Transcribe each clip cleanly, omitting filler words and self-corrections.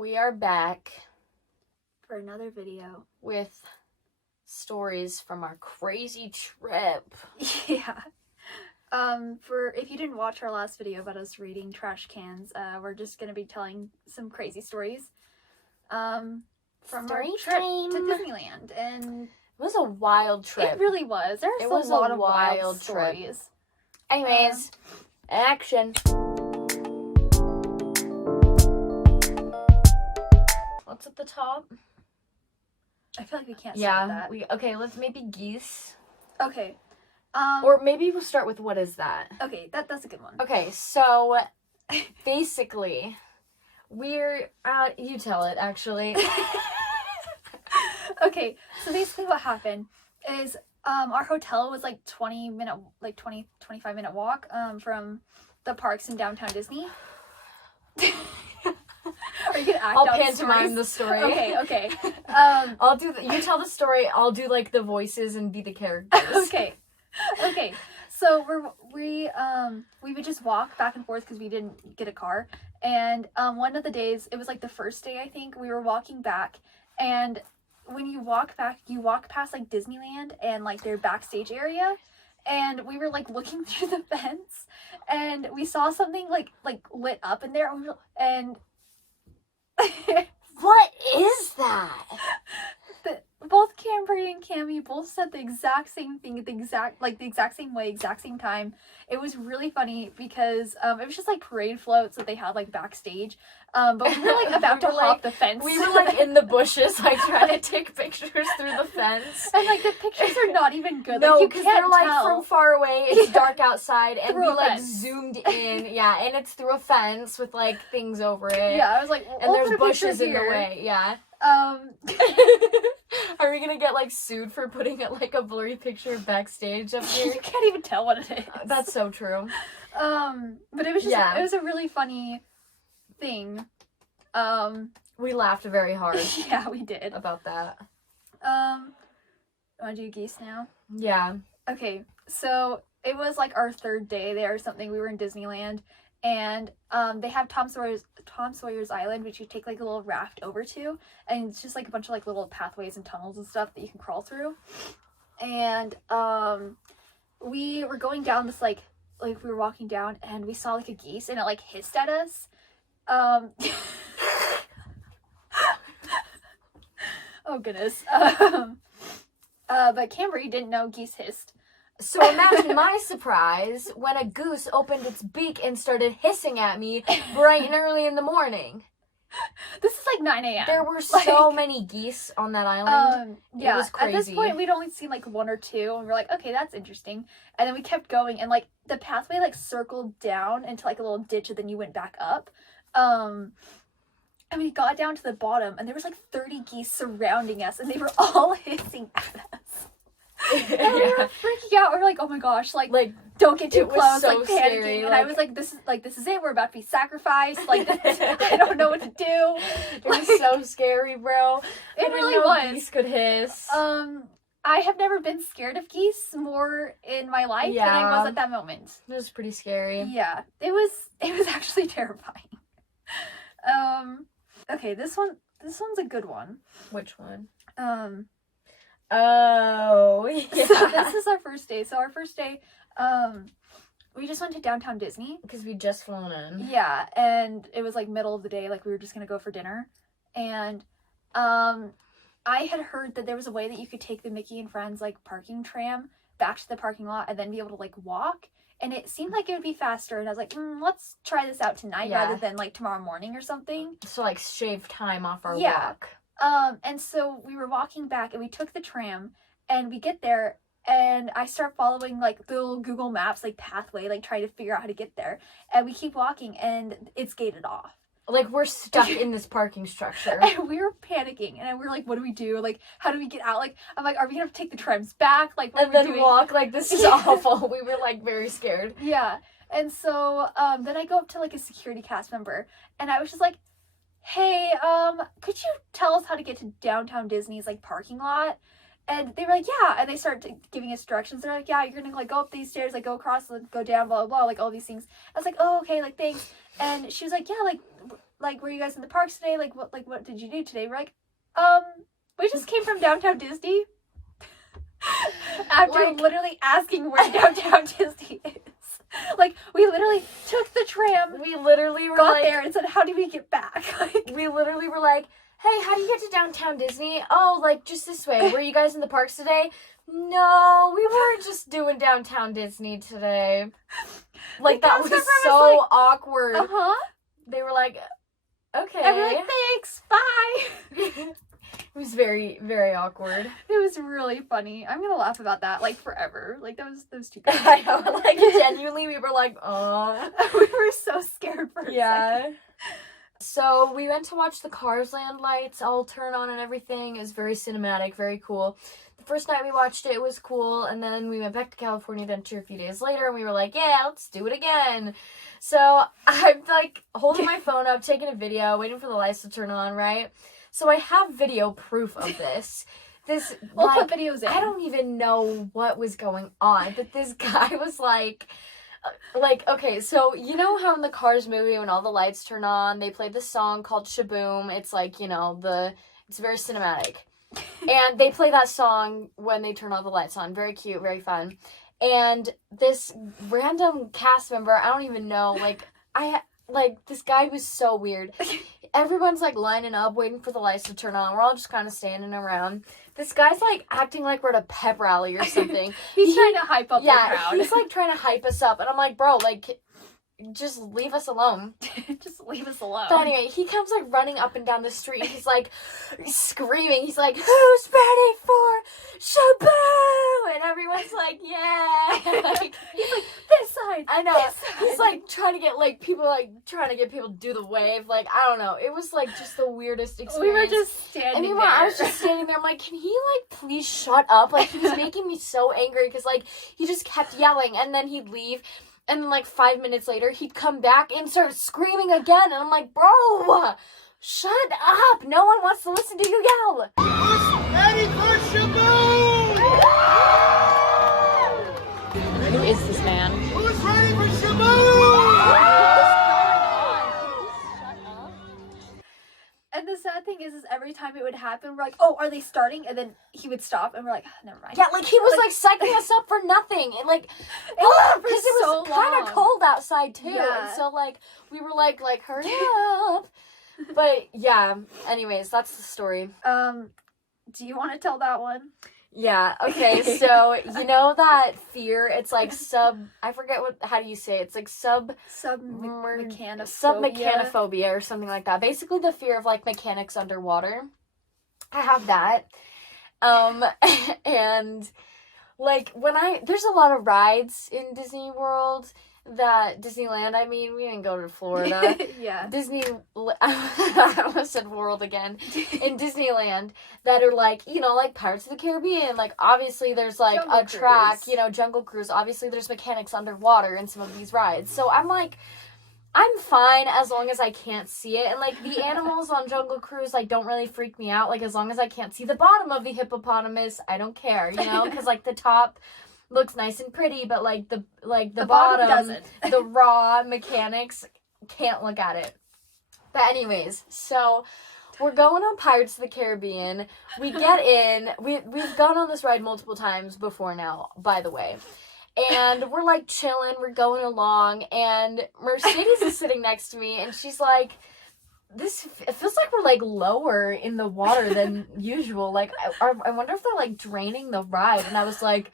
We are back for another video with stories from our crazy trip. Yeah. For if you didn't watch our last video about us reading trash cans, we're just gonna be telling some crazy stories from our trip to Disneyland. And it was a wild trip. It really was. There's a lot of wild stories. Anyways, action. What's at the top? I feel like we can't start that. Okay, let's maybe geese. Okay. Or maybe we'll start with what is that? Okay, that's a good one. Okay, so basically, we're you tell it actually. Okay, so basically what happened is our hotel was like 25 minute walk from the parks in downtown Disney. Are you gonna act I'll out pantomime the story. Okay. I'll do you tell the story, I'll do like the voices and be the characters. Okay. So we would just walk back and forth because we didn't get a car. And one of the days, it was like the first day, I think, we were walking back, and when you walk back, you walk past like Disneyland and like their backstage area, and we were like looking through the fence, and we saw something like lit up in there, and what is that? Both Cambry and Cammy both said the exact same thing at the exact same way, exact same time. It was really funny because it was just like parade floats that they had like backstage. But we were like about to hop the fence. We were like in the bushes, like trying to take pictures through the fence. And like the pictures are not even good. No, because they're like tell. from far away. It's dark outside, and we like fence. zoomed in. Yeah, and it's through a fence with like things over it. Yeah, I was like, and there's bushes in the way. Yeah. Are we gonna get like sued for putting it like a blurry picture backstage up here? You can't even tell what it is. That's so true. But it was just it was a really funny thing. We laughed very hard. Yeah, we did about that. Want to do geese now? Yeah. Okay, so it was like our third day there or something. We were in Disneyland, and they have Tom Sawyer's Island, which you take like a little raft over to, and it's just like a bunch of like little pathways and tunnels and stuff that you can crawl through. And we were going down this like we were walking down, and we saw like a geese, and it like hissed at us. Oh goodness. But Cambry didn't know geese hissed. So imagine my surprise when a goose opened its beak and started hissing at me bright and early in the morning. This is like 9 a.m. There were so many geese on that island. Yeah, it was crazy. At this point, we'd only seen like one or two, and we're like, okay, that's interesting. And then we kept going, and like the pathway like circled down into like a little ditch, and then you went back up. And we got down to the bottom, and there was like 30 geese surrounding us, and they were all hissing at us. And we were freaking out. We were like, oh my gosh, like don't get too close, so like panicking. scary, and I was like, this is it. We're about to be sacrificed. Like I don't know what to do. It was so scary, bro. It really was. Geese could hiss. I have never been scared of geese more in my life than I was at that moment. It was pretty scary. Yeah, it was actually terrifying. Okay, this one's a good one. Which one? So this is our first day. So our first day, we just went to downtown Disney. Because we just flown in. Yeah, and it was like middle of the day, like we were just gonna go for dinner. And I had heard that there was a way that you could take the Mickey and Friends like parking tram back to the parking lot and then be able to like walk. And it seemed like it would be faster, and I was like, let's try this out tonight rather than like tomorrow morning or something. So like shave time off our walk. And so we were walking back, and we took the tram, and we get there, and I start following like the little Google Maps like pathway, like trying to figure out how to get there. And we keep walking, and it's gated off. Like we're stuck in this parking structure. And we were panicking, and we were like, what do we do? Like, how do we get out? Like, I'm like, are we gonna have to take the trams back? Like, what and then walk? Like, this is awful. We were like very scared. Yeah. And so then I go up to like a security cast member, and I was just like, hey, could you tell us how to get to downtown Disney's like parking lot? And they were like, yeah. And they started giving us directions. They're like, yeah, you're gonna like go up these stairs, like go across, like, go down, blah blah blah, like all these things. I was like, oh, okay, like thanks. And she was like, yeah, like like, were you guys in the parks today? Like, what did you do today? We're like, we just came from downtown Disney. After Like, literally asking where downtown Disney is. Like, we literally took the tram, we literally were got like, there, and said, how do we get back? Like, we literally were like, hey, how do you get to downtown Disney? Oh, like, just this way. Were you guys in the parks today? No, we weren't just doing downtown Disney today. Like, that was so like, awkward. uh-huh. They were like, okay. And we're like, thanks, bye. It was very, very awkward. It was really funny. I'm gonna laugh about that, like, forever. Like, that was too good. I know, like, genuinely, we were like, oh. We were so scared for a second. So we went to watch the Cars Land lights all turn on and everything. It was very cinematic, very cool. The first night we watched it, it was cool, and then we went back to California Adventure a few days later, and we were like, yeah, let's do it again. So I'm, like, holding my phone up, taking a video, waiting for the lights to turn on, right? So I have video proof of this. We'll like, put videos in. I don't even know what was going on, but this guy was like, okay, so you know how in the Cars movie when all the lights turn on, they play this song called Shaboom. It's like, you know, it's very cinematic. And they play that song when they turn all the lights on. Very cute, very fun. And this random cast member, I don't even know, this guy was so weird. Everyone's, like, lining up, waiting for the lights to turn on. We're all just kind of standing around. This guy's, like, acting like we're at a pep rally or something. He's trying to hype up the crowd. Yeah, he's, like, trying to hype us up. And I'm like, bro, like, just leave us alone. Just leave us alone. But anyway, he comes, like, running up and down the street. He's, like, screaming. He's like, who's ready for Shaboom? And everyone's like, yeah. Like, he's like, this side. I know. This side. He's, like, trying to get, like, people to do the wave. Like, I don't know. It was, like, just the weirdest experience. We were just standing there. I was just standing there. I'm like, can he, like, please shut up? Like, he was making me so angry because, like, he just kept yelling. And then he'd leave. And then, like, 5 minutes later, he'd come back and start screaming again. And I'm like, bro, shut up. No one wants to listen to you yell. Who's ready for Shaboom? Who is this man? Who's ready for Shaboom? And the sad thing is every time it would happen, we're like, oh, are they starting? And then he would stop, and we're like, oh, never mind. Yeah, like, he was, like, psyching us up for nothing. And, like, because it was kind of cold outside, too. Yeah. And so, like, we were like, hurry up. But, yeah, anyways, that's the story. Do you want to tell that one? Yeah, okay, so, you know that fear? It's, like, I forget how do you say it? It's, like, Submechanophobia. submechanophobia or something like that. Basically, the fear of, like, mechanics underwater. I have that. And, like, there's a lot of rides in Disneyland, I mean, we didn't go to Florida. Yeah. I almost said world again. In Disneyland, that are, like, you know, like Pirates of the Caribbean. Like, obviously there's, like, Jungle track, Cruise. you know, Jungle Cruise. Obviously there's mechanics underwater in some of these rides. So I'm like, I'm fine as long as I can't see it. And, like, the animals on Jungle Cruise, like, don't really freak me out. Like, as long as I can't see the bottom of the hippopotamus, I don't care, you know? Because, like, the top looks nice and pretty, but, like, the bottom doesn't. The raw mechanics, can't look at it. But anyways, so we're going on Pirates of the Caribbean. We get in. We've gone on this ride multiple times before now, by the way. And we're, like, chilling. We're going along. And Mercedes is sitting next to me, and she's like, it feels like we're, like, lower in the water than usual. Like, I wonder if they're, like, draining the ride. And I was like,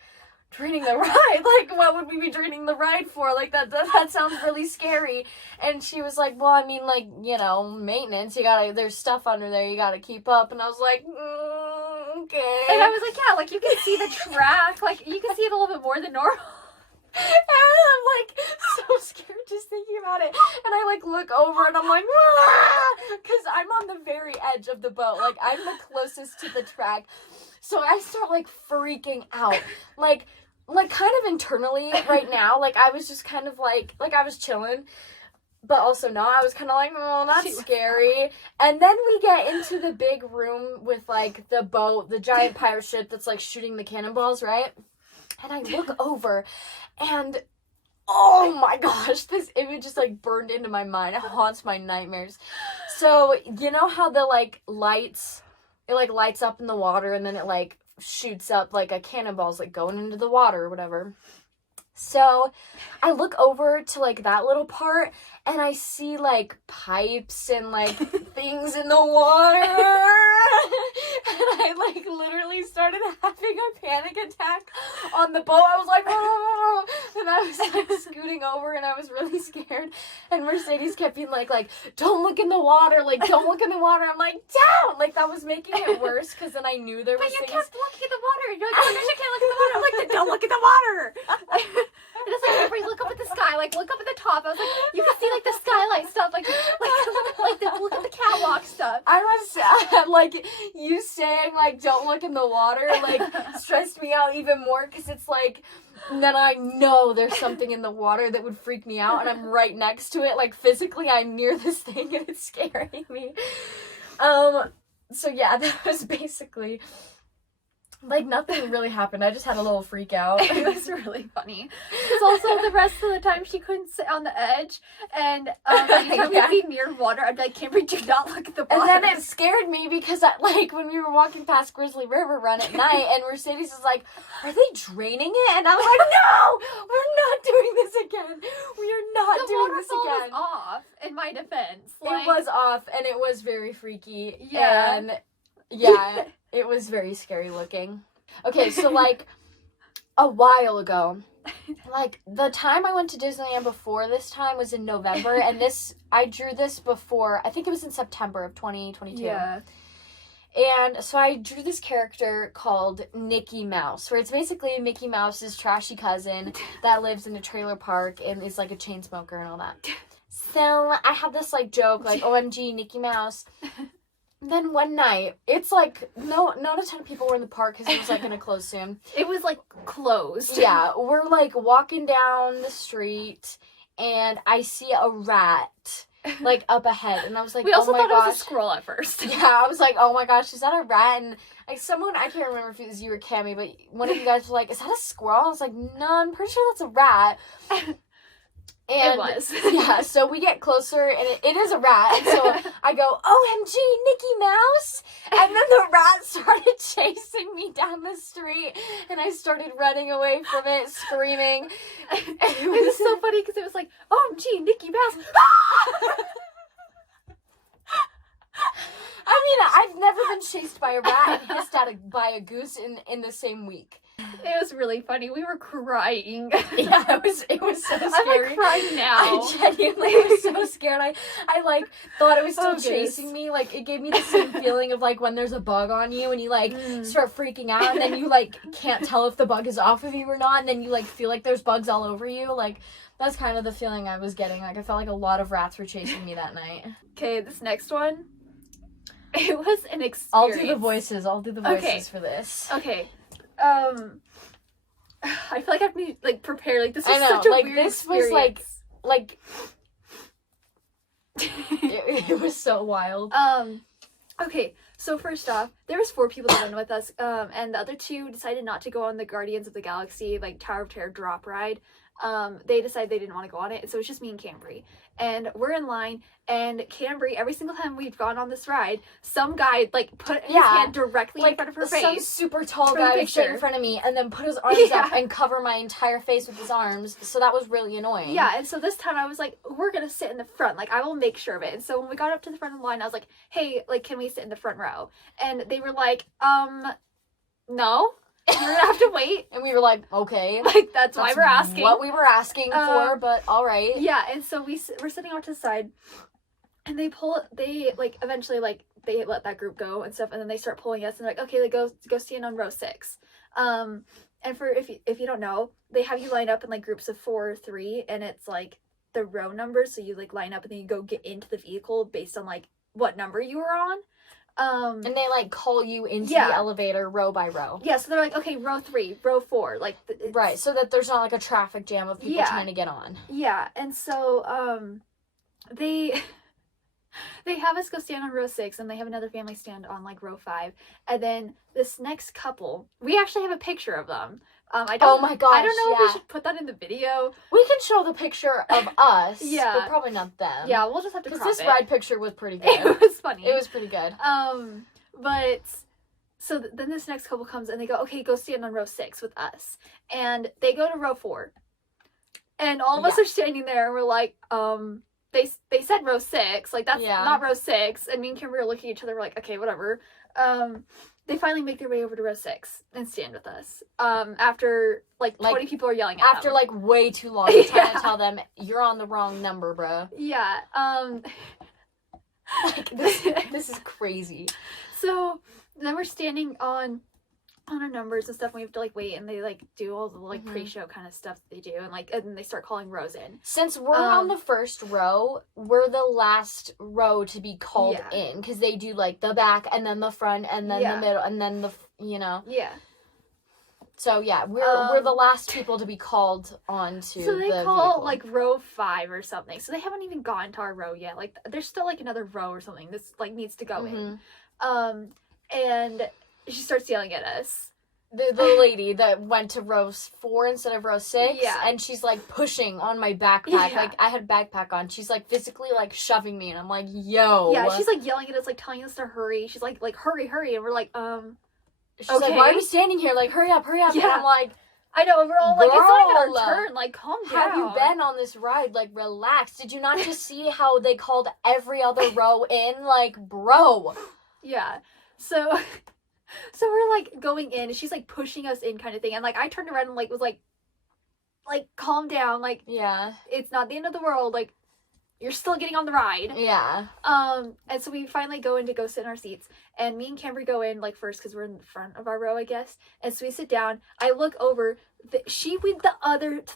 draining the ride? Like, what would we be draining the ride for? Like, that sounds really scary. And she was like, well, I mean, like, you know, maintenance. There's stuff under there you gotta keep up. And I was like, okay. And I was like, yeah, like, you can see the track. Like, you can see it a little bit more than normal. And I'm, like, so scared just thinking about it. And I, like, look over and I'm like, because I'm on the very edge of the boat. Like, I'm the closest to the track. So I start, like, freaking out. Like, kind of internally right now. Like, I was just kind of, like I was chilling. But also not. I was kind of like, oh, that's scary. And then we get into the big room with, like, the boat, the giant pirate ship that's, like, shooting the cannonballs, right? And I look over, and oh my gosh, this image is like burned into my mind. It haunts my nightmares. So, you know how the like lights, it like lights up in the water and then it like shoots up like a cannonball's like going into the water or whatever. So I look over to like that little part and I see like pipes and like things in the water. And I like literally started having a panic attack on the boat. I was like, oh, and I was like scooting over and I was really scared. And Mercedes kept being like, don't look in the water, like don't look in the water. I'm like, down! Like that was making it worse because then I knew there was But you things. kept looking at the water. You're like, oh, no, you can't look at the water. I'm like, don't look at the water. And it's like, everybody look up at the sky, like look up at the top. I was like, you can see like the skylight stuff, like look at the catwalk stuff. I was like, you saying like don't look in the water like stressed me out even more because it's like then I know there's something in the water that would freak me out and I'm right next to it, like physically I'm near this thing and it's scaring me. So yeah, that was basically like nothing really happened. I just had a little freak out. It was really funny. Because also the rest of the time she couldn't sit on the edge, and anytime Yeah. we'd be near water, I'd be like, Cambry, do not look at the water. And then it scared me because like when we were walking past Grizzly River Run at night and Mercedes was like, are they draining it? And I was like, no, we're not doing this again. We are not the doing this waterfall again. was off, in my defense. It was off and it was very freaky. Yeah. And yeah, it was very scary looking. Okay, so like a while ago, like the time I went to Disneyland before this time was in November, and I drew this before, I think it was in September of 2022. Yeah. And so I drew this character called Mickey Mouse, where it's basically Mickey Mouse's trashy cousin that lives in a trailer park and is like a chain smoker and all that. So I had this like joke, like, OMG, Mickey Mouse. Then one night, it's like, not a ton of people were in the park because it was like going to close soon. It was like closed. Yeah, we're like walking down the street and I see a rat like up ahead and I was like, We also oh my thought gosh. it was a squirrel at first. Yeah, I was like, oh my gosh, is that a rat? And like someone, I can't remember if it was you or Cammie, but one of you guys was like, is that a squirrel? I was like, no, I'm pretty sure that's a rat. And It was. yeah, so we get closer and it is a rat. And so I go, OMG, Mickey Mouse. And then the rat started chasing me down the street and I started running away from it, screaming. And It was so funny because it was like, OMG, Mickey Mouse. I mean, I've never been chased by a rat and hissed at by a goose in the same week. It was really funny. We were crying. Yeah, it was so scary. I'm like crying now. I genuinely was so scared. I like thought it was still Oh, goodness. chasing me. Like it gave me the same feeling of like when there's a bug on you and you like start freaking out and then you like can't tell if the bug is off of you or not and then you like feel like there's bugs all over you. Like that's kind of the feeling I was getting. Like I felt like a lot of rats were chasing me that night. Okay, this next one. It was an experience. I'll do the voices Okay. for this. Okay. I feel like I have to like prepare. Like this was I know, such a like, weird this experience. was, like it was so wild. Okay, so first off, there was 4 people that went with us, and the other 2 decided not to go on the Guardians of the Galaxy, like, Tower of Terror drop ride. They decided they didn't want to go on it, so it was just me and Cambry. And we're in line, and Cambry, every single time we've gone on this ride, some guy, like, put his hand directly in front of her some face. super tall for the guy would sit in picture. front of me and then put his arms up and cover my entire face with his arms. So that was really annoying. Yeah, and so this time I was like, we're gonna sit in the front. Like, I will make sure of it. And so when we got up to the front of the line, I was like, hey, like, can we sit in the front row? And they were like, no. You're gonna have to wait. And we were like, okay. Like, that's why we're asking. What we were asking for, but all right. Yeah, and so we're sitting off to the side, and they like, eventually, like, they let that group go and stuff, and then they start pulling us, and they're like, okay, like, go stand on row 6. And for, if you don't know, they have you line up in, like, groups of 4 or 3, and it's, like, the row numbers, so you, like, line up, and then you go get into the vehicle based on, like, what number you were on. And they like call you into the elevator row by row. Yeah, so they're like, okay, row 3, row 4, like right, so that there's not like a traffic jam of people trying to get on. Yeah, and so they have us go stand on row 6, and they have another family stand on like row 5, and then this next couple, we actually have a picture of them Oh my gosh, I don't know if yeah. we should put that in the video. We can show the picture of us, Yeah. but probably not them. Yeah, we'll just have to crop Because this it. ride picture was pretty good. It was funny. It was pretty good. But so then this next couple comes and they go, okay, go stand on row 6 with us. And they go to row 4. And all of us are standing there and we're like, they said row 6, like that's not row 6. And me and Kimberly are looking at each other, we're like, okay, whatever. They finally make their way over to row 6 and stand with us. After like 20 people are yelling at after them. like way too long trying to tell them you're on the wrong number, bro. Yeah. Like this is crazy. So then we're standing on our numbers and stuff, and we have to like wait, and they like do all the like pre-show kind of stuff that they do, and then they start calling rows in. Since we're on the first row, we're the last row to be called in, because they do like the back and then the front and then the middle and then the Yeah. So yeah, we're the last people to be called onto. So they the call vehicle. like row 5 or something. So they haven't even gotten to our row yet. Like there's still like another row or something this like needs to go in. And she starts yelling at us. The lady that went to row 4 instead of row 6, Yeah. and she's like pushing on my backpack. Yeah. Like I had a backpack on. She's like physically like shoving me, and I'm like, yo. Yeah, she's like yelling at us, like telling us to hurry. She's like hurry, and we're like, She's like, why are we standing here? Like, hurry up. Yeah. And I'm like, I know, and we're all like, it's not even Girl, our turn. Like, calm down. have you been on this ride? Like, relax. Did you not just see how they called every other row in? Like, bro. Yeah. So we're like going in, and she's like pushing us in, kind of thing. And like I turned around and like was like calm down. Like, Yeah. it's not the end of the world. Like, you're still getting on the ride. Yeah. And so we finally go in to go sit in our seats, and me and Cambry go in like first because we're in the front of our row, I guess. And so we sit down. I look over. She went to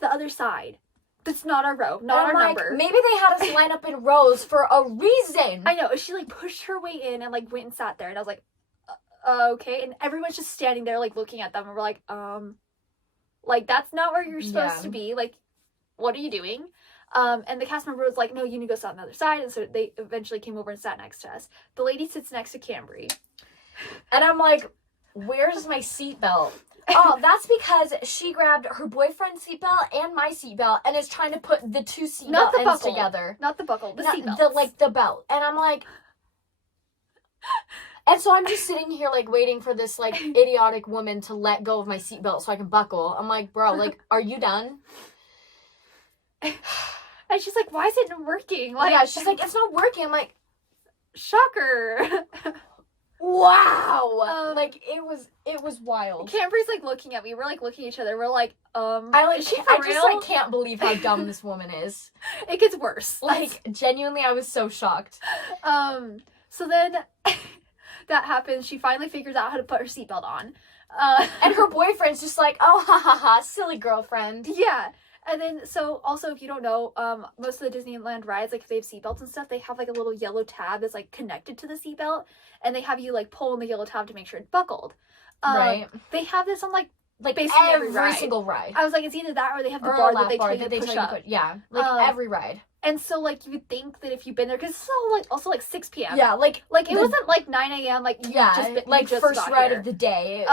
the other side. That's not our row, not our number. Maybe they had us line up in rows for a reason. I know. She like pushed her way in and like went and sat there, and I was like, okay. And everyone's just standing there like looking at them, and we're like that's not where you're supposed to be. Like, what are you doing? And the cast member was like, no, you need to go sit on the other side. And so they eventually came over and sat next to us. The lady sits next to Cambry. And I'm like, where's my seatbelt? Oh, that's because she grabbed her boyfriend's seatbelt and my seatbelt and is trying to put the two seatbelt ends buckle. together. Not the buckle, the seatbelt. The belt. And I'm like... And so I'm just sitting here, like, waiting for this, like, idiotic woman to let go of my seatbelt so I can buckle. I'm like, bro, like, are you done? And she's like, why is it not working? Like, yeah, she's like, it's not working. I'm like, shocker. wow. Like, it was wild. Cambry's like looking at me. We're like looking at each other. We're like, I is she for just real? like can't believe how dumb this woman is. It gets worse. Like, genuinely, I was so shocked. So then that happens. She finally figures out how to put her seatbelt on. And her boyfriend's just like, oh, ha ha ha, silly girlfriend. Yeah. And then, so, also, if you don't know, most of the Disneyland rides, like, if they have seatbelts and stuff, they have, like, a little yellow tab that's, like, connected to the seatbelt, and they have you, like, pull on the yellow tab to make sure it's buckled. Right. They have this on, like basically every single ride. I was like, it's either that or they have the Or bar a that lap they bar tell you that to they push tell you up. to yeah, like, every ride. And so, like, you would think that if you've been there, because it's so, like, also, like, 6 p.m. Yeah, like... Like, it wasn't, like, 9 a.m., like, you just like, just first got ride here. of the day.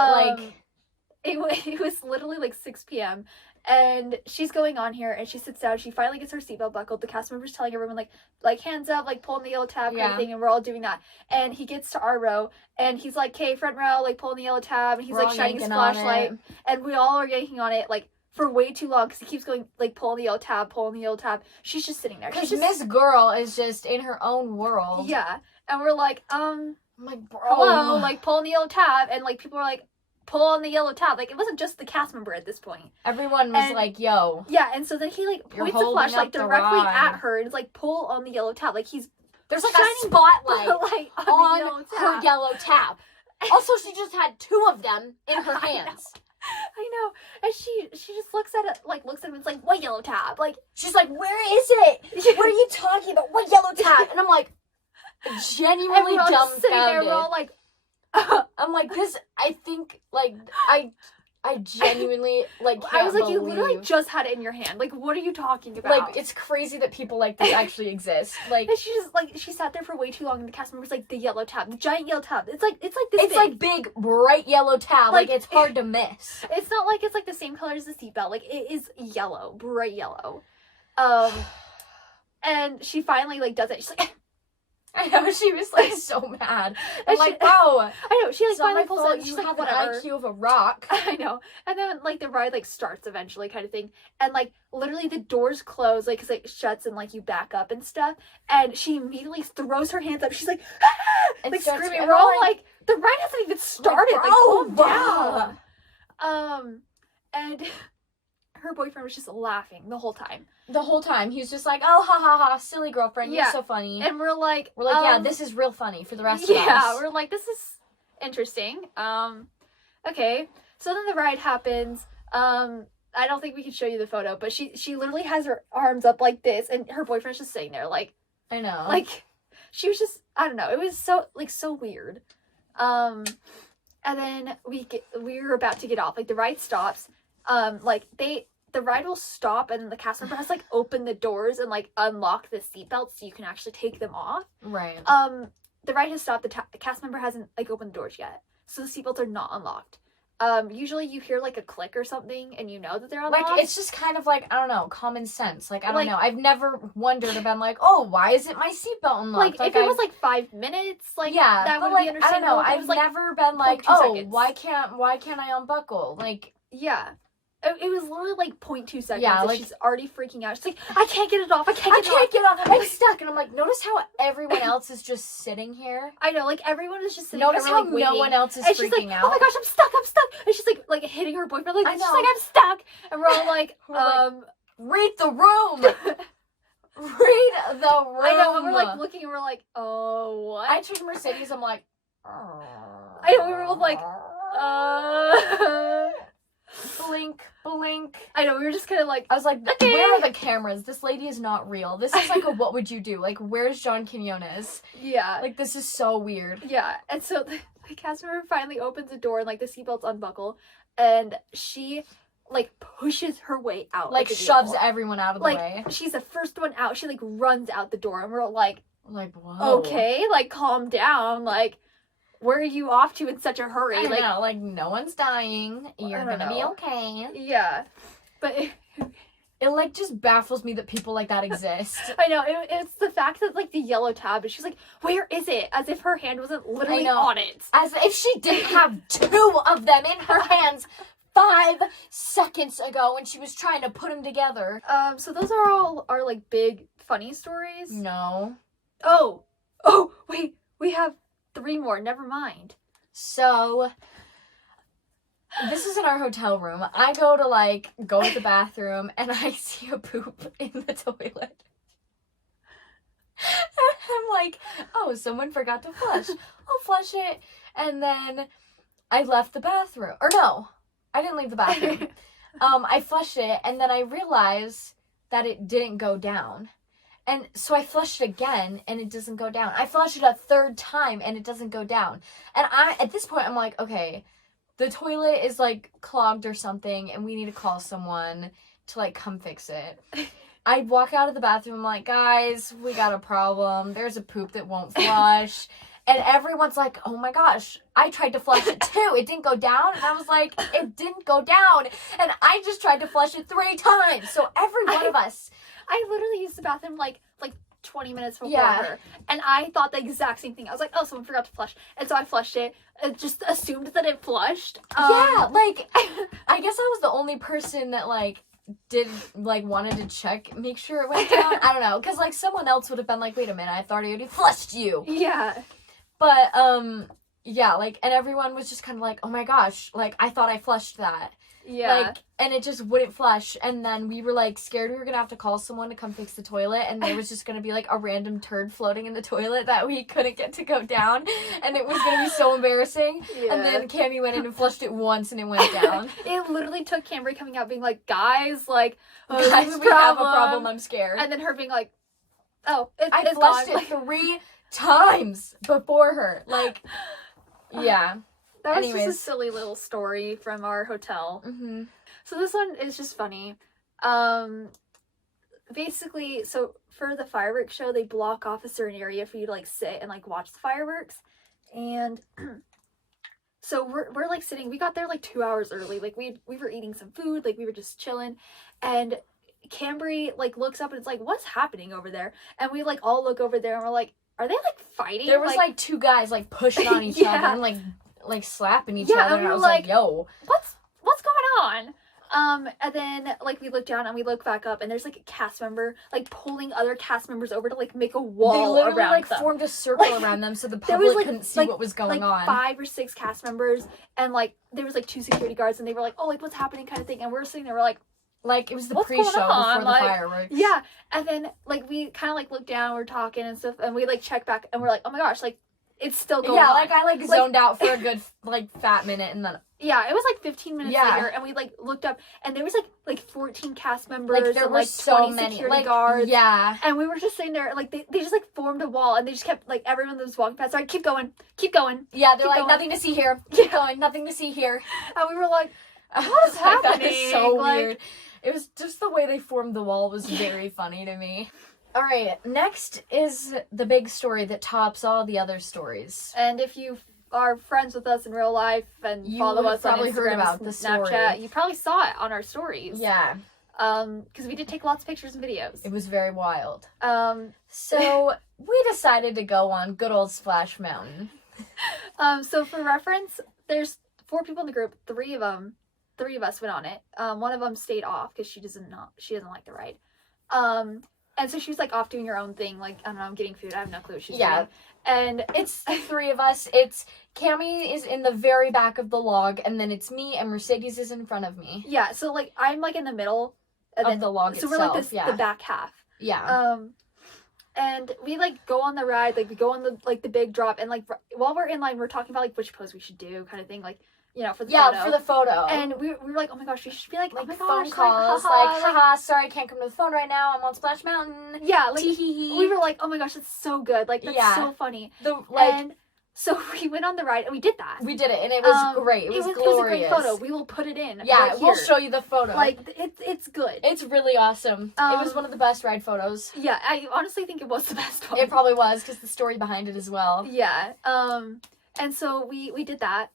It was literally, like, 6 p.m., and she's going on here, and she sits down, she finally gets her seatbelt buckled, the cast member's telling everyone, like, hands up, like, pulling the yellow tab kind of thing, and we're all doing that, and he gets to our row, and he's like, okay, front row, like, pulling the yellow tab, and he's, like, shining his flashlight, and we all are yanking on it, like, for way too long, because he keeps going, like, pulling the yellow tab, she's just sitting there. Because Miss Girl is just in her own world. Yeah, and we're like, I'm like, bro. hello, like, pulling the yellow tab, and, like, people are like, pull on the yellow tab. Like, it wasn't just the cast member at this point. Everyone was like, yo. Yeah, and so then he, like, points the flashlight directly at her, and it's like, pull on the yellow tab. Like, there's, like, a spotlight on her yellow tab. Also, she just had 2 of them in her hands. I know. And she just looks at it, like, looks at him and it's like, what yellow tab? Like, she's like, where is it? What are you talking about? What yellow tab? And I'm like, genuinely dumbfounded. We're all like, I'm like, this, I think, like, I I genuinely, like, I can't was like, you literally believe- just had it in your hand. Like, what are you talking about? Like, it's crazy that people like this actually exist. Like, And she just, like, she sat there for way too long, and the cast member's like, the yellow tab, the giant yellow tab. It's like this it's big. like big, bright yellow tab. Like, Like, it's hard to miss. It's not like it's, like, the same color as the seatbelt. Like, it is yellow, bright yellow. And she finally, like, does it. She's like, I know, she was, like, so mad. I'm And like, she- bro, I know, she, like, it's not my finally pulls fault it, and she's you like, have whatever. an IQ of a rock. I know. And then, like, the ride, like, starts eventually kind of thing. And, like, literally the doors close, like, because it shuts and, like, you back up and stuff. And she immediately throws her hands up. She's like, ah! And Like, starts- screaming. and We're all we're like, the ride hasn't even started. Like, bro, calm down. And her boyfriend was just laughing the whole time. The whole time, he was just like, oh, ha, ha, ha, silly girlfriend, Yeah. you're so funny. And we're like, yeah, this is real funny for the rest of us. Yeah, we're like, this is interesting. Okay. So then the ride happens. I don't think we can show you the photo, but she literally has her arms up like this, and her boyfriend's just sitting there, like, I know. like, she was just, I don't know, it was so, like, so weird. And then we were about to get off, like, the ride stops, the ride will stop, and the cast member has to, like, open the doors and, like, unlock the seatbelts so you can actually take them off. Right. The ride has stopped, the cast member hasn't, like, opened the doors yet, so the seatbelts are not unlocked. Usually you hear, like, a click or something, and you know that they're unlocked. Like, it's just kind of like, I don't know, common sense. Like, I don't Like- know. I've never wondered or been like, oh, why isn't my seatbelt unlocked? Like, if it was, like, 5 minutes, like, yeah, that but would like, be I don't understandable. know. But it I've was, like, never been like, 0.2 oh, seconds. why can't I unbuckle? Like, yeah. It was literally, like, 0.2 seconds, Yeah, and like- she's already freaking out. She's like, I can't get it off, I I can't can't get it off. get off. I'm stuck. And I'm like, notice how everyone else is just sitting here? I know, like, everyone is just sitting Notice there, how like, no waiting. one else is And she's like, freaking oh my out? gosh, I'm stuck. And she's like hitting her boyfriend, like, I she's know. like, I'm stuck. And we're all like, We're like, Read the room. Read the room. I know, and we're like looking, and we're like, oh, what? I told Mercedes, I'm like, I know, we were both like, blink, blink. I know, we were just kind of like, I was like, Okay. where are the cameras? This lady is not real. This is like a what would you do? Like, where's John Quinones? yeah. Like, this is so weird. Yeah, and so the cast member finally opens the door, and, like, the seatbelts unbuckle, and she, like, pushes her way out. Like, the shoves vehicle. everyone out of the Like, way. she's the first one out. She, like, runs out the door, and we're like, Like, whoa. okay, like, calm down. Like, where are you off to in such a hurry? I Like, know, like, no one's dying. You're don't gonna be know. okay. yeah. But It, like, just baffles me that people like that exist. I know, it's the fact that, like, the yellow tab, and she's like, where is it? As if her hand wasn't literally know. on it. As if she didn't have 2 of them in her hands 5 seconds ago when she was trying to put them together. So those are all our, like, big funny stories. No. Oh, wait, we have 3 more. Never mind. So, this is in our hotel room. I go to the bathroom, and I see a poop in the toilet. I'm like, oh, someone forgot to flush. I'll flush it. And then I left the bathroom. Or no, I didn't leave the bathroom. I flushed it, and then I realized that it didn't go down. And so I flushed it again, and it doesn't go down. I flushed it a 3rd time, and it doesn't go down. And at this point, I'm like, okay, the toilet is, like, clogged or something, and we need to call someone to, like, come fix it. I walk out of the bathroom, I'm like, guys, we got a problem. There's a poop that won't flush. And everyone's like, oh my gosh, I tried to flush it too. It didn't go down. And I was like, it didn't go down. And I just tried to flush it 3 times. So every one of us. I literally used the bathroom like 20 minutes before Yeah. her. And I thought the exact same thing. I was like, oh, someone forgot to flush. And so I flushed it. And just assumed that it flushed. Yeah, like, I guess I was the only person that, like, wanted to check, make sure it went down. I don't know. Because, like, someone else would have been like, wait a minute, I thought I already flushed you. Yeah. But, yeah, like, and everyone was just kind of like, oh my gosh, like, I thought I flushed that. Yeah. Like, and it just wouldn't flush. And then we were, like, scared we were gonna have to call someone to come fix the toilet. And there was just gonna be, like, a random turd floating in the toilet that we couldn't get to go down. And it was gonna be so embarrassing. Yeah. And then Cammie went in and flushed it once and it went down. It literally took Cambry coming out being like, guys, like, oh, Guys, this is we have a problem, I'm scared. And then her being like, oh, I it's flushed gone. it 3 times before her. Like, yeah. That was Anyways. just a silly little story from our hotel. Mm-hmm. So this one is just funny. Basically, so for the fireworks show, they block off a certain area for you to like sit and like watch the fireworks. And so we're like sitting, we got there like 2 hours early. Like we were eating some food, like we were just chilling. And Cambry like looks up and it's like, what's happening over there? And we like all look over there and we're like, are they like fighting? There was like two guys like pushing on each Yeah. other and like slapping each Yeah, other. and we And I were was like, like, yo. what's going on? And then like we look down and we look back up and there's like a cast member like pulling other cast members over to like make a wall They literally around like them. formed a circle Like, around them so the there was, public like- couldn't see what was going like on. 5 or 6 cast members and like there was like 2 security guards and they were like, oh, like what's happening kind of thing. And we're sitting there, we're like, Like, it was the What's pre-show going on? before Like, the fireworks. yeah. And then like we kind of like look down, we're talking and stuff, and we like check back and we're like, oh my gosh, like it's still going Yeah, on. like I like zoned out for a good like fat minute and then Yeah, it was like 15 minutes Yeah. later and we like looked up and there was like 14 cast members like there and were like so 20 many security like guards. yeah. And we were just sitting there, like, they just, like, formed a wall, and they just kept, like, everyone that was walking past, like, keep going. Yeah, they're Keep like going. nothing to see here. Keep Yeah. going, nothing to see here. And we were like, I What was is like, that is happening? so Like- weird. It was just the way they formed the wall was very funny to me. All right, next is the big story that tops all the other stories. and if you are friends with us in real life and You follow have us on probably heard Instagram, about the story. Snapchat, you probably saw it on our stories. Yeah, Because we did take lots of pictures and videos. it was very wild. Um, So we decided to go on good old Splash Mountain. so for reference, there's 4 people in the group. 3 of us went on it. One of them stayed off because she doesn't like the ride. And so she was like off doing her own thing, like I don't know, getting food. I have no clue what she's Yeah. doing. And It's the 3 of us. It's Cammie is in the very back of the log, and then it's me, and Mercedes is in front of me yeah, so like I'm like in the middle, and of the log so itself. we're like this yeah, the back half. yeah. And we like go on the ride, like we go on the like the big drop, and like while we're in line, we're talking about like which pose we should do, kind of thing, like you know for the Yeah, photo. for the photo. And we were like, oh my gosh, we should be like, oh like my phone gosh, calls, like, like, haha, sorry, I can't come to the phone right now. I'm on Splash Mountain. yeah, like Tee-hee-hee. we were like, oh my gosh, that's so good, like that's Yeah. so funny. The like And so we went on the ride and we did that. we did it, and it was great. It was It was a glorious. great photo. We will put it in. Yeah, right we'll here. show you the photo. Like it's good. it's really awesome. It was Um, one of the best ride photos. Yeah, I honestly think it was the best one. It probably was because the story behind it as well. Yeah. And so we did that.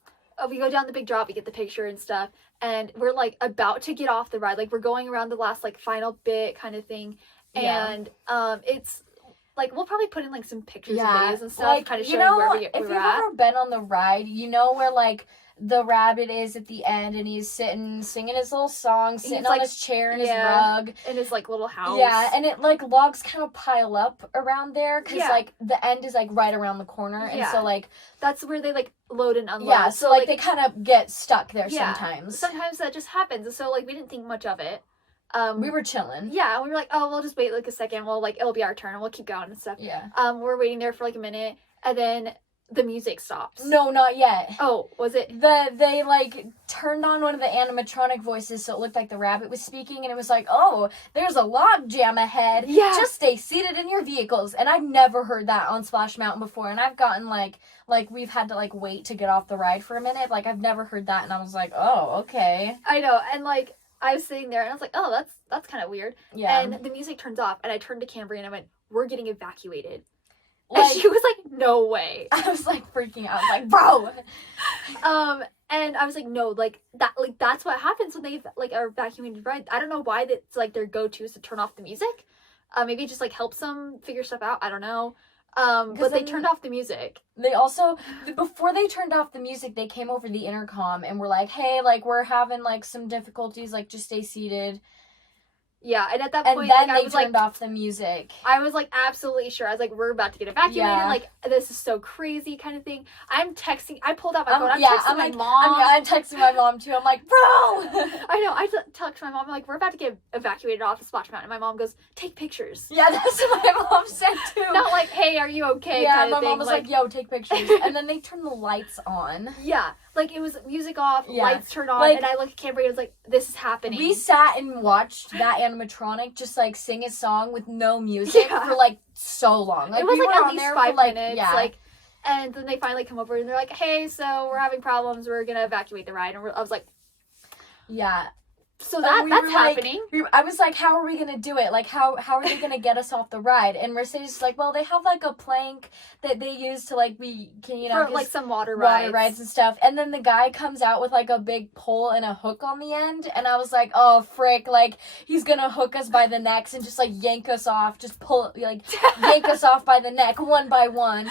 We go down the big drop, we get the picture and stuff, and we're like about to get off the ride. Like we're going around the last like final bit kind of thing. Yeah. And it's like we'll probably put in like some pictures and Yeah, videos and stuff, like kind of you showing know, where if we're you've at. ever been on the ride, you know where like the rabbit is at the end, and he's sitting singing his little song, sitting He's, on like- his chair in yeah. his rug. In his like little house. Yeah, and it like logs kind of pile up around there because Yeah. like the end is like right around the corner, and Yeah. so like That's where they like load and unload. yeah, so like they kind of get stuck there Yeah. sometimes. sometimes that just happens. And so like we didn't think much of it. We were chilling. Yeah, we were like, oh, we'll just wait like a second. Well, like it'll be our turn, and we'll keep going and stuff. Yeah. We're waiting there for like a minute, and then the music stops. No, not yet. Oh, was it? They like turned on one of the animatronic voices so it looked like the rabbit was speaking, and it was like, oh, there's a log jam ahead. Yeah. Just stay seated in your vehicles. And I've never heard that on Splash Mountain before, and I've gotten like we've had to like wait to get off the ride for a minute. Like I've never heard that, and I was like, oh, okay. I know, and like I was sitting there, and I was like, oh, that's kind of weird. Yeah. And the music turns off, and I turned to Cambry and I went, we're getting evacuated. Like, And she was like, no way. I was like freaking out. I was like, bro. And I was like, no, like that's what happens when they like are evacuated ride. I don't know why that's like their go-to is to turn off the music. Maybe it just like helps them figure stuff out. I don't know. But they then- turned off the music. They also, before they turned off the music, they came over the intercom and were like, hey, like, we're having, like, some difficulties, like, just stay seated. Yeah, and at that And point, then like, they I was turned like, off the music. I was like absolutely sure. I was like, we're about to get evacuated. Yeah. Like this is so crazy, kind of thing. I'm texting. I pulled out my phone. I'm yeah, texting I'm my like, mom. I'm texting my mom, too. I'm like, bro! I know. I texted my mom. I'm like, we're about to get evacuated off of Splash Mountain. And my mom goes, take pictures. Yeah, that's what my mom said, too. Not like, hey, are you okay? Yeah, kind my of thing. mom was like, yo, take pictures. And then they turned the lights on. yeah, like it was music off, Yeah. lights turned on, Like- and I look at Cambry and was like, this is happening. We sat and watched that animatronic just, like, sing his song with no music Yeah. for, like, so long. it was we like were at on least there 5 for, like, minutes. yeah. Like And then they finally come over and they're like, hey, so we're having problems. We're going to evacuate the ride. And I was like, yeah. so And that's happening. I was like, how are we gonna do it? Like, how are they gonna get us off the ride? And Mercedes is like, well, they have like a plank that they use to like For like some water rides and stuff. And then the guy comes out with like a big pole and a hook on the end, and I was like, oh frick, like he's gonna hook us by the necks and just like yank us off, just yank us off by the neck one by one.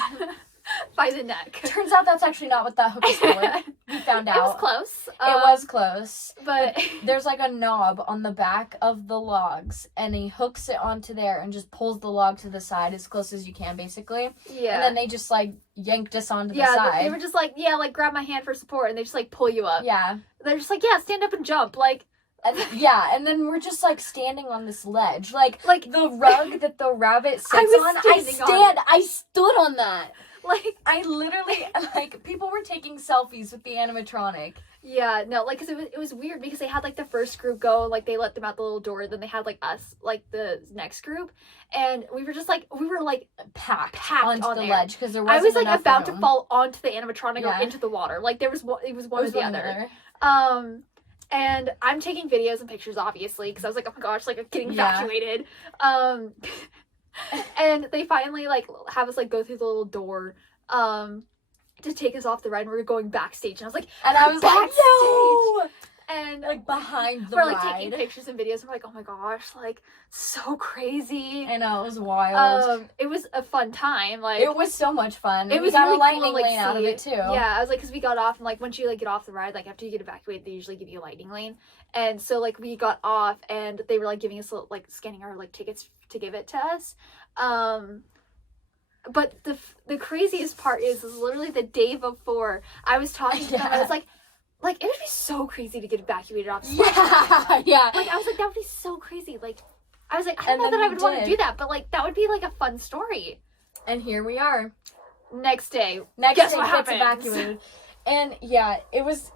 By the neck. Turns out that's actually not what that hook is for. We found out. It was close. It was close. But there's like a knob on the back of the logs, and he hooks it onto there and just pulls the log to the side as close as you can, basically. Yeah. And then they just like yanked us onto the side. Yeah, they were just like, yeah, like grab my hand for support, and they just like pull you up. Yeah. They're just like, yeah, stand up and jump. Like, and then we're just like standing on this ledge. Like the rug that the rabbit sits on, I stood on that. Like, I literally, like, people were taking selfies with the animatronic. Yeah, no, like, because it was weird because they had, like, the first group go, like, they let them out the little door, then they had, like, us, like, the next group, and we were just, like, packed onto the ledge, because there wasn't I was, like, enough about room. to fall onto the animatronic or into the water. Like, it was one or the other. And I'm taking videos and pictures, obviously, because I was like, oh my gosh, like, I'm getting evacuated. And they finally, like, have us, like, go through the little door, to take us off the ride, and we were going backstage, and I was like, no! And like behind the we're like ride. taking pictures and videos, and we're like, oh my gosh, like, so crazy. I know, it was wild. It was a fun time, like, it was so much fun. It We was got really a lightning cool, like, lane out of it too. Yeah, I was like, because we got off, and like, once you like get off the ride, like after you get evacuated, they usually give you a lightning lane, and so like we got off, and they were like giving us like scanning our like tickets to give it to us. But the craziest part is literally the day before I was talking to them. I was like, it would be so crazy to get evacuated off. Yeah. Like, I was like, that would be so crazy. Like, I was like, I don't know that I would want to do that, but like, that would be like a fun story. And here we are. Next day, guess what gets happens? evacuated. And yeah, it was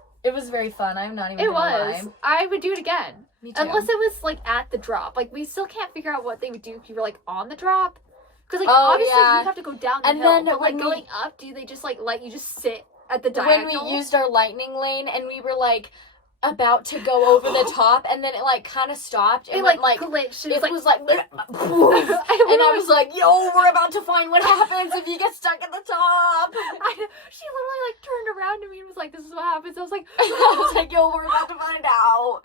very fun. I'm not even gonna lie. I would do it again. Me too. Unless it was like at the drop. Like, we still can't figure out what they would do if you were like on the drop. Because like obviously you have to go down the hill. Then but like going up, do they just like let you just sit at the diagonal? When we used our lightning lane and we were like about to go over the top, and then it like kind of stopped. It like glitched. It was like and I was like, yo, we're about to find what happens if you get stuck at the top. She literally like turned around to me and was like, this is what happens. I was like, yo, we're about to find out.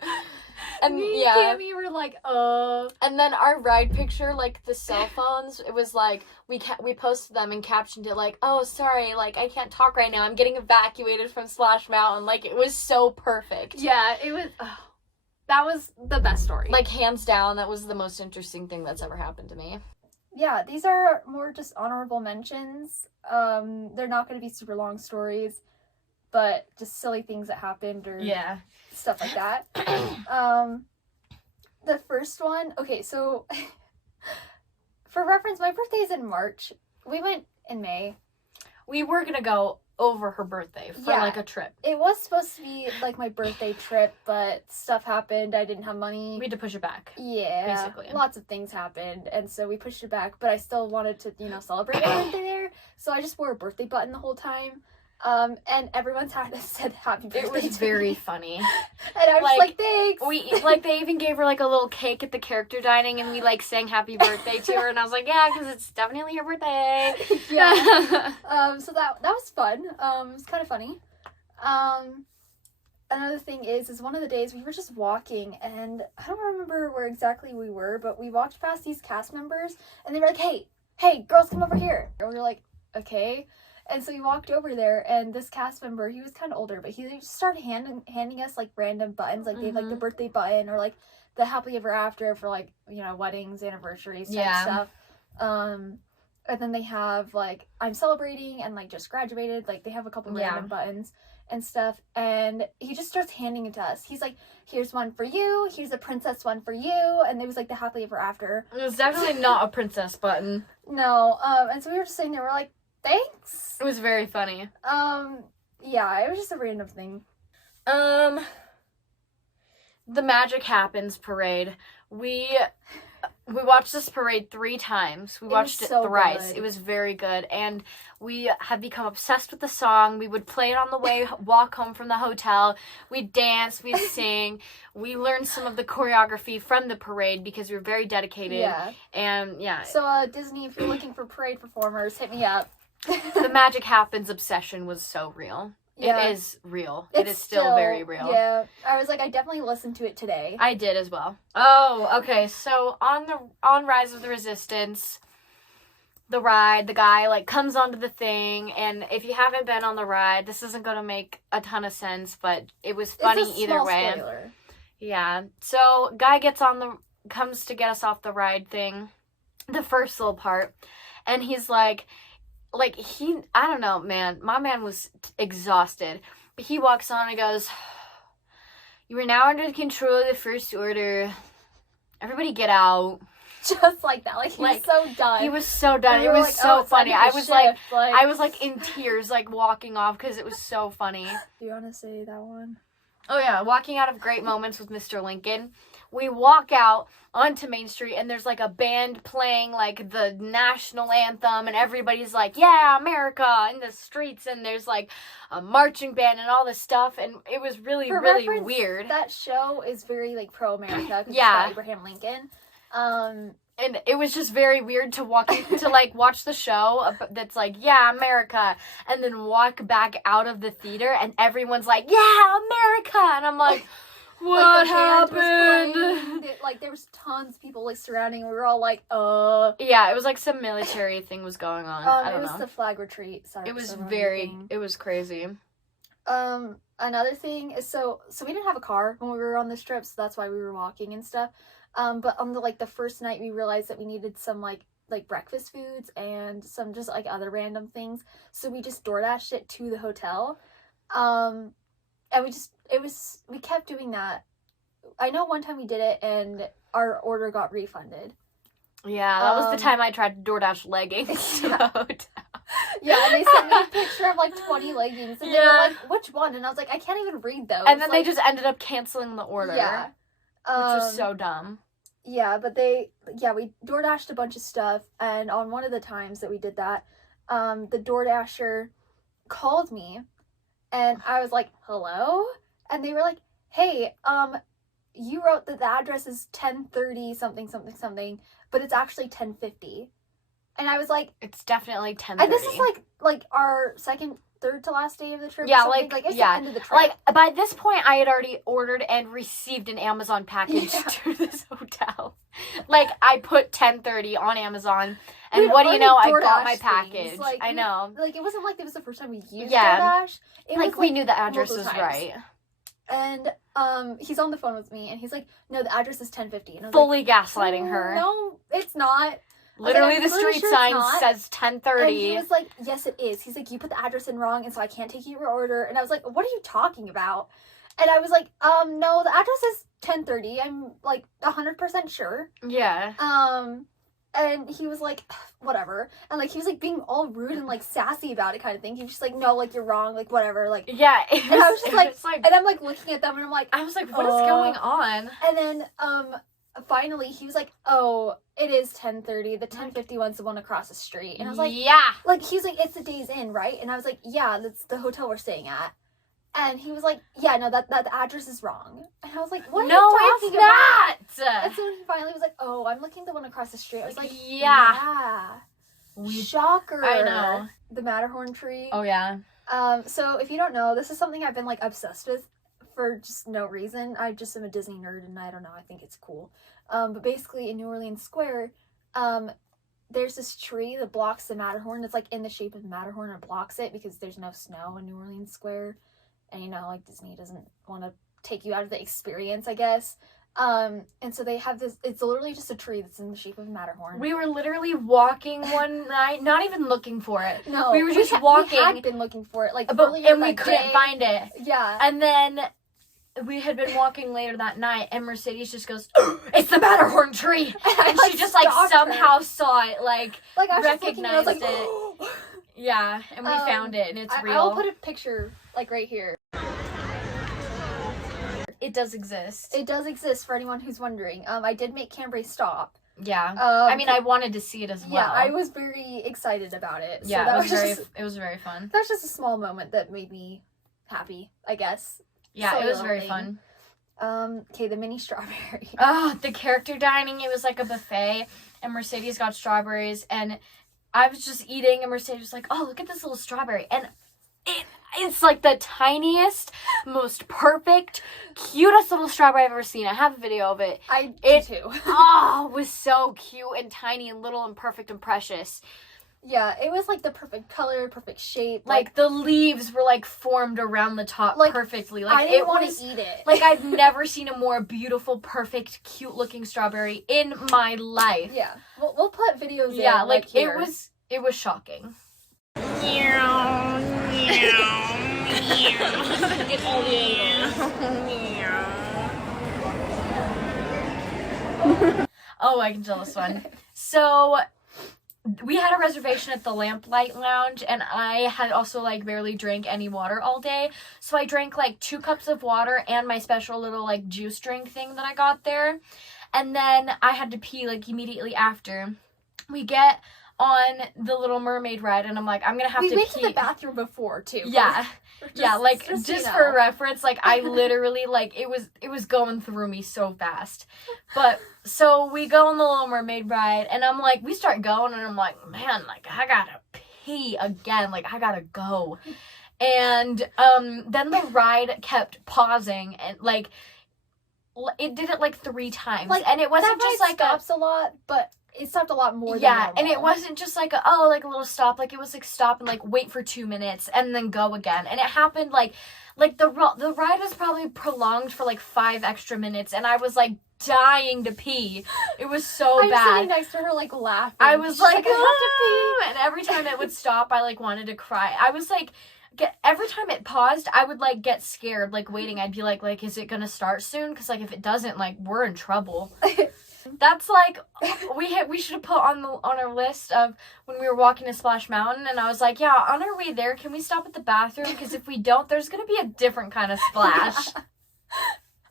And me and Cammy were like, And then our ride picture, like the cell phones, it was like we posted them and captioned it like, oh, sorry, like I can't talk right now. I'm getting evacuated from Splash Mountain. Like, it was so perfect. Yeah, it was. That was the best story. Like, hands down, that was the most interesting thing that's ever happened to me. Yeah, these are more just honorable mentions. They're not going to be super long stories, but just silly things that happened or stuff like that. The first one, okay, so for reference, my birthday is in March. We went in May. We were gonna go over her birthday for like a trip. It was supposed to be like my birthday trip, but stuff happened. I didn't have money. We had to push it back. Yeah, basically. Lots of things happened, and so we pushed it back, but I still wanted to, celebrate my birthday there, so I just wore a birthday button the whole time. And everyone said happy birthday. It was very funny. And I was like, thanks. They even gave her like a little cake at the character dining, and we like sang happy birthday to her, and I was like, yeah, because it's definitely her birthday. Yeah. So that was fun. It was kind of funny. Another thing is one of the days we were just walking, and I don't remember where exactly we were, but we walked past these cast members, and they were like, hey, girls, come over here. And we were like, okay. And so we walked over there, and this cast member, he was kind of older, but he just started handing us, like, random buttons. Like, they have, like, the birthday button or, like, the happily ever after for, like, weddings, anniversaries, type stuff. And then they have, like, I'm celebrating and, like, just graduated. Like, they have a couple random buttons and stuff. And he just starts handing it to us. He's like, here's one for you. Here's a princess one for you. And it was, like, the happily ever after. It was definitely not a princess button. No. And so we were just sitting there. We're like, thanks. It was very funny. Yeah, it was just a random thing. The Magic Happens parade. We We watched this parade 3 times. We watched it so thrice. good. It was very good. And we have become obsessed with the song. We would play it on the way, walk home from the hotel. We'd dance, we'd sing. We learned some of the choreography from the parade because we were very dedicated. Yeah. And yeah. So Disney, if you're looking for parade performers, hit me up. The Magic Happens obsession was so real. Yeah. It is real. It is still very real. Yeah. I was like, I definitely listened to it today. I did as well. Oh, okay. So on Rise of the Resistance, the ride, the guy like comes onto the thing, and if you haven't been on the ride, this isn't gonna make a ton of sense, but it was funny it's a either small way. Spoiler. Yeah. So guy comes to get us off the ride thing, the first little part, and he's like I don't know, man. My man was exhausted. But he walks on and goes, "You are now under the control of the First Order. Everybody get out." Just like that. Like, he was so done. He was so done. And It we were was like, so oh, it's funny. time I to was shift, like in tears, like walking off because it was so funny. Do you want to say that one? Oh yeah, walking out of Great Moments with Mr. Lincoln. We walk out onto Main Street and there's like a band playing like the national anthem and everybody's like, yeah, America in the streets, and there's like a marching band and all this stuff, and it was really, For really reference, weird. That show is very like pro-America because Yeah. it's about Abraham Lincoln. And it was just very weird to to like watch the show that's like, yeah, America, and then walk back out of the theater and everyone's like, yeah, America, and I'm like, what like, the band was happened? playing, like there was tons of people like surrounding. We were all like, Yeah, it was like some military thing was going on. I it don't was know. the flag retreat. Sorry, It was ceremony thing. it was crazy. Another thing is so we didn't have a car when we were on this trip, so that's why we were walking and stuff. But on the first night, we realized that we needed some like breakfast foods and some just like other random things. So we just DoorDashed it to the hotel. And we kept doing that. I know one time we did it and our order got refunded. Yeah, that was the time I tried to DoorDash leggings to the hotel. Yeah, and they sent me a picture of like 20 leggings, and they were like, "Which one?" And I was like, "I can't even read those." And then they just ended up canceling the order. Yeah. Which was so dumb. Yeah, but we DoorDashed a bunch of stuff, and on one of the times that we did that, the DoorDasher called me, and I was like, "Hello?" And they were like, "Hey, you wrote that the address is 1030 something something something, but it's actually 1050." And I was like, it's definitely 10:30. and this is like our third to last day of the trip. Yeah, or something. It's the end of the trip. Like by this point, I had already ordered and received an Amazon package to this hotel. Like I put 10:30 on Amazon, and what do you know? I got my package. Like, I know. Like it wasn't like it was the first time we used Yeah. DoorDash. It Like was, we knew the address multiple was times. right. And he's on the phone with me, and he's like, "No, the address is 1050." And I was Fully like, gaslighting her. No, it's not. Literally, I'm the pretty street sure it's sign not. says And 10:30. he was like, "Yes, it is." He's like, "You put the address in wrong, and so I can't take your order." And I was like, "What are you talking about?" And I was like, no, the address is 1030. I'm like 100% sure." Yeah. And he was like, "Whatever." And like he was like being all rude and like sassy about it kind of thing. He was just like, "No, like you're wrong, like whatever." Like Yeah. and I was just like, like, and I'm like looking at them and I'm like, I was like, what is going on? and then finally he was like, "Oh, it is 1030. The 1050 one's the one across the street." And I was like, yeah. like he's like, "It's the Days Inn, right?" And I was like, "Yeah, that's the hotel we're staying at." And he was like, "Yeah, no, that the address is wrong." And I was like, "What are No, you it's talking about?" not. And so he finally was like, "Oh, I'm looking at the one across the street." I was like, Yeah. Shocker. I know. The Matterhorn tree. Oh yeah. So if you don't know, this is something I've been like obsessed with for just no reason. I just am a Disney nerd and I don't know, I think it's cool. But basically in New Orleans Square, there's this tree that blocks the Matterhorn. It's like in the shape of the Matterhorn and blocks it because there's no snow in New Orleans Square. And you know, like Disney doesn't want to take you out of the experience, I guess. And so they have this, it's literally just a tree that's in the shape of a Matterhorn. We were literally walking one night, not even looking for it. No, we were just walking. We had been looking for it, like, But earlier and we that couldn't day. find it. Yeah. And then we had been walking later that night, and Mercedes just goes, "It's the Matterhorn tree!" And she just like stalked somehow saw it, like I was just looking and I was like, recognized yeah, and we found it, and it's real. I'll put a picture like right here. It does exist. It does exist for anyone who's wondering. I did make Cambrai stop. Yeah. I mean, I wanted to see it as well. Yeah, I was very excited about it. Yeah, so it was very fun. That was just a small moment that made me happy, I guess. Yeah, Silly it was little very thing. fun. Okay, the mini strawberry. Oh, the character dining, it was like a buffet, and Mercedes got strawberries, and I was just eating, and Mercedes was like, oh, look at this little strawberry, and it's like the tiniest, most perfect, cutest little strawberry I've ever seen. I have a video of it. I do too. Oh, it was so cute and tiny and little and perfect and precious. Yeah, it was like the perfect color, perfect shape. Like the leaves were like formed around the top perfectly. Like I didn't want to eat it. Like I've never seen a more beautiful, perfect, cute looking strawberry in my life. Yeah, we'll put videos. Yeah, in, like here. it was shocking. Get all the Oh, I can tell this one. So we had a reservation at the Lamplight Lounge, and I had also like barely drank any water all day. So I drank like 2 cups of water and my special little like juice drink thing that I got there. And then I had to pee like immediately after. We get on the Little Mermaid ride, and I'm like, I'm gonna have to pee. We went to the bathroom before too. Yeah. Yeah, like just for reference, like I literally like it was going through me so fast. But so we go on the Little Mermaid ride, and I'm like, we start going, and I'm like, man, like I gotta pee again, like I gotta go. And then the ride kept pausing, and like it did it like 3 times, like, and it wasn't just like stops a lot, but it stopped a lot more than normal. And it wasn't just like a little stop. Like it was like stop and like wait for 2 minutes and then go again. And it happened like the ride was probably prolonged for like 5 extra minutes, and I was like dying to pee. It was so bad. I'm sitting next to her like laughing. I was She's like, I have to pee. and every time it would stop, I like wanted to cry. I was like, every time it paused, I would like get scared, like waiting. I'd be like, is it gonna start soon? Because like if it doesn't, like we're in trouble. That's like we should have put on our list of when we were walking to Splash Mountain, and I was like, yeah, on our way there, can we stop at the bathroom? Because if we don't, there's gonna be a different kind of splash.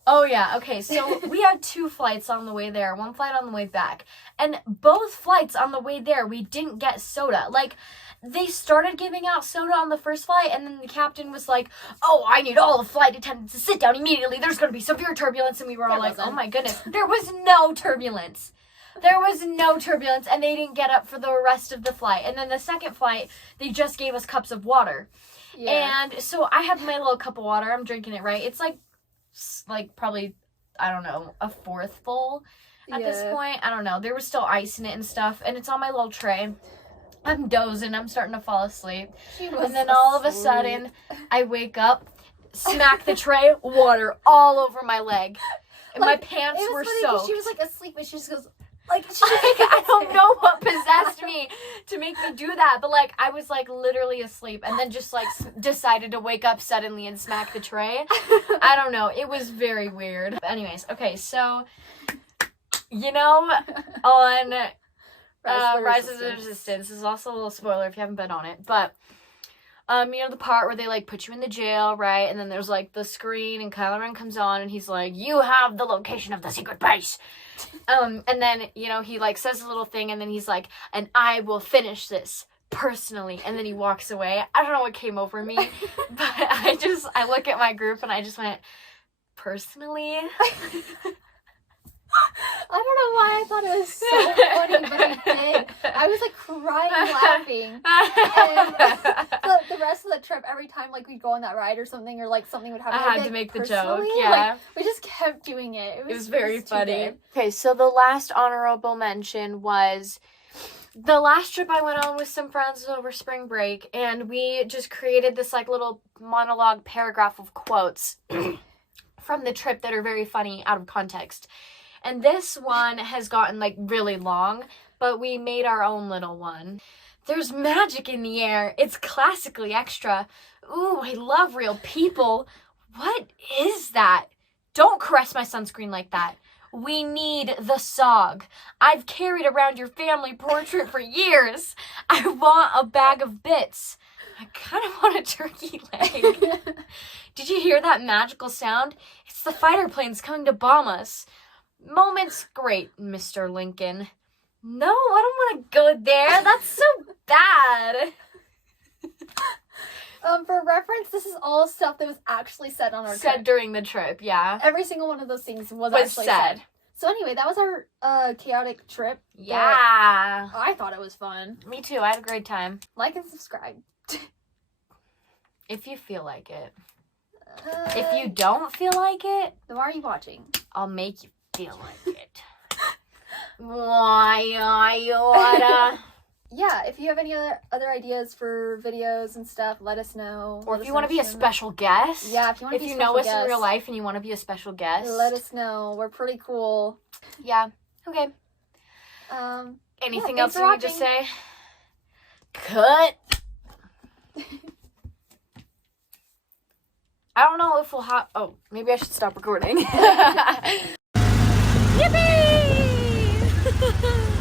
Oh yeah, okay, so we had 2 flights on the way there, 1 flight on the way back, and both flights on the way there we didn't get soda. Like they started giving out soda on the first flight, and then the captain was like, oh, I need all the flight attendants to sit down immediately. There's going to be severe turbulence. And we were all like, oh my goodness. There was no turbulence. There was no turbulence, and they didn't get up for the rest of the flight. And then the second flight, they just gave us cups of water. Yeah. And so I have my little cup of water. I'm drinking it, right? It's like probably, I don't know, a 4th full at this point. I don't know. There was still ice in it and stuff, and it's on my little tray. I'm dozing, I'm starting to fall asleep. And then all of a sudden, I wake up, smack the tray, water all over my leg. And like, my pants were soaked. She was like asleep, and she just goes, I don't know what possessed me to make me do that, but like I was like literally asleep, and then just like decided to wake up suddenly and smack the tray. I don't know. It was very weird. But anyways, okay, so you know, on Rise of the Resistance. This is also a little spoiler if you haven't been on it, but you know the part where they like put you in the jail, right? And then there's like the screen, and Kylo Ren comes on, and he's like, "You have the location of the secret base." And then you know he like says a little thing, and then he's like, "And I will finish this personally." And then he walks away. I don't know what came over me, but I look at my group, and I just went, "Personally." I don't know why I thought it was so funny, but I did. I was like crying, laughing. And the rest of the trip, every time like we'd go on that ride or something, or like something would happen, I had to make the joke. Yeah, like, we just kept doing it. It was very funny. Okay, so the last honorable mention was the last trip I went on with some friends over spring break, and we just created this like little monologue paragraph of quotes from the trip that are very funny out of context. And this one has gotten, like, really long, but we made our own little one. There's magic in the air. It's classically extra. Ooh, I love real people. What is that? Don't caress my sunscreen like that. We need the SOG. I've carried around your family portrait for years. I want a bag of bits. I kind of want a turkey leg. Did you hear that magical sound? It's the fighter planes coming to bomb us. Moments great, Mr. Lincoln. No, I don't want to go there. That's so bad. For reference, this is all stuff that was actually said on our Said trip. during the trip, yeah. Every single one of those things was Was actually said. said. So anyway, that was our chaotic trip. Yeah. I thought it was fun. Me too. I had a great time. Like and subscribe. If you feel like it. If you don't feel like it, then why are you watching? I'll make you feel like it. Why are you wanna? Yeah, if you have any other ideas for videos and stuff, let us know. Or if you want to be a special guest. Yeah, if you want to If be a you special know us guest, in real life and you want to be a special guest. let us know. We're pretty cool. Yeah. Okay. Anything else thanks you for need to watching. say? Cut. I don't know if we'll have... Oh, maybe I should stop recording. Yippee!